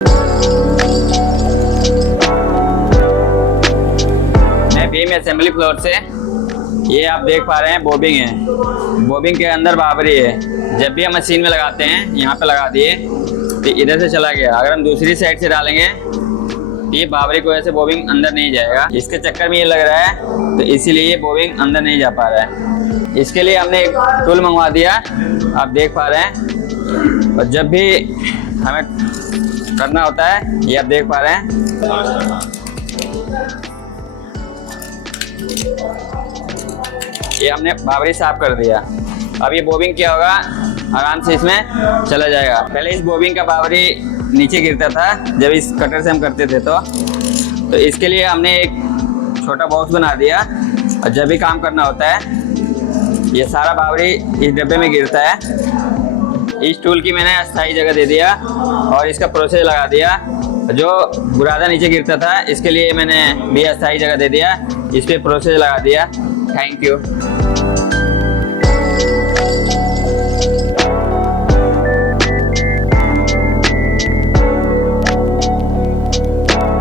मैं beam assembly floor से, ये आप देख पा रहे हैं बोबिंग है, बोबिंग के अंदर बाबरी है। जब भी हम मशीन में लगाते हैं, यहाँ पे लगा दिए तो इधर से चला गया। अगर हम दूसरी साइड से डालेंगे तो ये बाबरी की वजह से बोबिंग अंदर नहीं जाएगा। इसके चक्कर में ये लग रहा है, तो इसीलिए ये बोबिंग अंदर नहीं जा पा रहा है। इसके लिए हमने एक टूल मंगवा दिया, आप देख पा रहे हैं। और जब भी हमें करना होता है, ये आप देख पा रहे हैं, ये हमने बाबरी साफ कर दिया। अब ये बोबिंग क्या होगा, आराम से इसमें चला जाएगा। पहले इस बोबिंग का बाबरी नीचे गिरता था जब इस कटर से हम करते थे, तो इसके लिए हमने एक छोटा बॉक्स बना दिया। और जब भी काम करना होता है, ये सारा बाबरी इस डब्बे में गिरता है। इस टूल की मैंने अस्थायी जगह दे दिया और इसका प्रोसेस लगा दिया। जो बुरादा नीचे गिरता था, इसके लिए मैंने भी अस्थायी जगह दे दिया, इस पर प्रोसेस लगा दिया। Thank you.